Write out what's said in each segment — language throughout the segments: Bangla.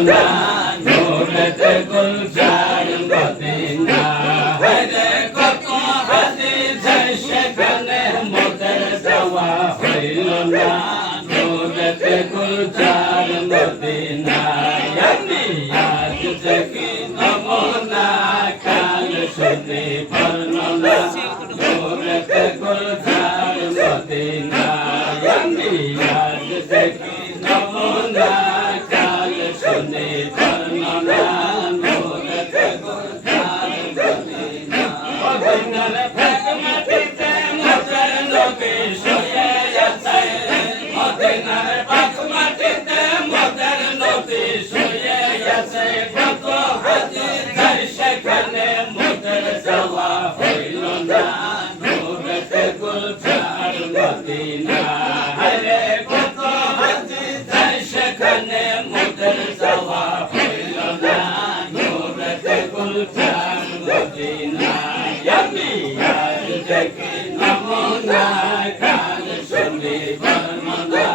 না নূরেতে গুলজার মদিনা রে কত হাদিস সেখানে মোদের যাওয়া হইল না নূরেতে গুলজার মদিনা আমি আজ দেখি নমুনা কাল শুনি বর্ণনা নূরেতে গুলজার মদিনা আমি আজ দেখি নমুনা কাল শুনি বর্ণনা নূরেতে গুলজার মদিনা মদিনার ফাঁক মাটিতে মোদের নবী শুয়ে আছে মদিনার ফাঁক মাটিতে মোদের নবী শুয়ে আছে কত হাদিস সেখানে মোদের যাওয়া হইল না নূরেতে গুলজার মদিনা রে কত হাদিস সেখানে মোদের যাওয়া হইল না নূরেতে গুলজার মদিনা আমি আজ দেখি নমুনা কাল শুনি বর্ণনা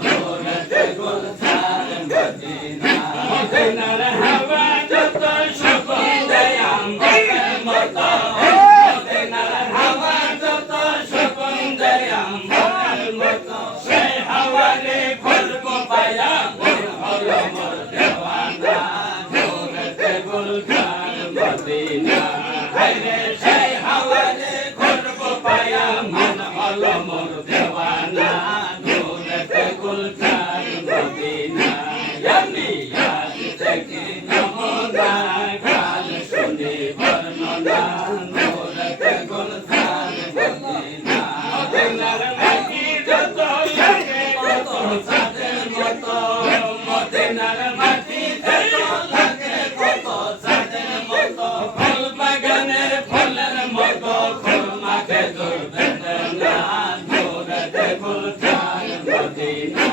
নূরেতে গুলজার মদিনা মদিনার হাওয়া যত সুগন্ধে আম্বরের মতো মদিনার হাওয়া যত সুগন্ধে আম্বরের মতো সেই হাওয়ারে খুলব পায়া মন হলো মোর দেওয়ানা নূরেতে গুলজার মদিনা হায়রে সেই হাওয়ারে খুলব পায়া মন হলো মোর দেওয়ানা নূরেতে গুলজার মদিনা আমি আজ দেখি নমুনা কাল শুনি বর্ণনা নূরেতে গুলজার মদিনা মদিনার মাটি যত লাগে কত চাঁদের মতো মদিনার মাটি যত লাগে কত চাঁদের মতো ফুল বাগানের ফুলের মতো ফুল মাখে দুর্বেদনা নূরেতে গুলজার মদিনা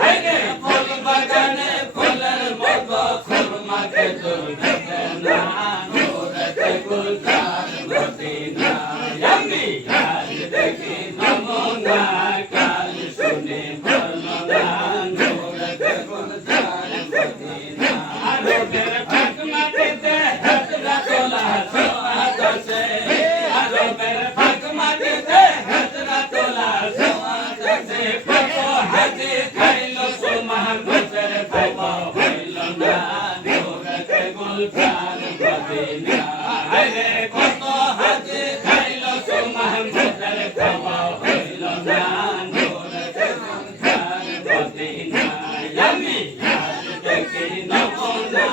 হায়রে ফুল বাগানে ফুলের মতো ফুল মাখে দুর্বেদনা নূরেতে গুলজার মদিনা আমি আজ দেখি নমুনা কাল শুনি বর্ণনা নূরেতে গুলজার মদিনা আরবের ফাঁক মাটিতে হাজরা তোলা সোয়াদ আছে আরবের ফাঁক মাটিতে হাজরা তোলা সোয়াদ আছে কত হাজি খাইল সুমার গোছের খাইবা হইল না নূরেতে গুলজার মদিনা আরে কত হাজি খাইল সুমার গোছের খাইবা হইল না নূরেতে গুলজার মদিনা আমি আজ দেখি নমুনা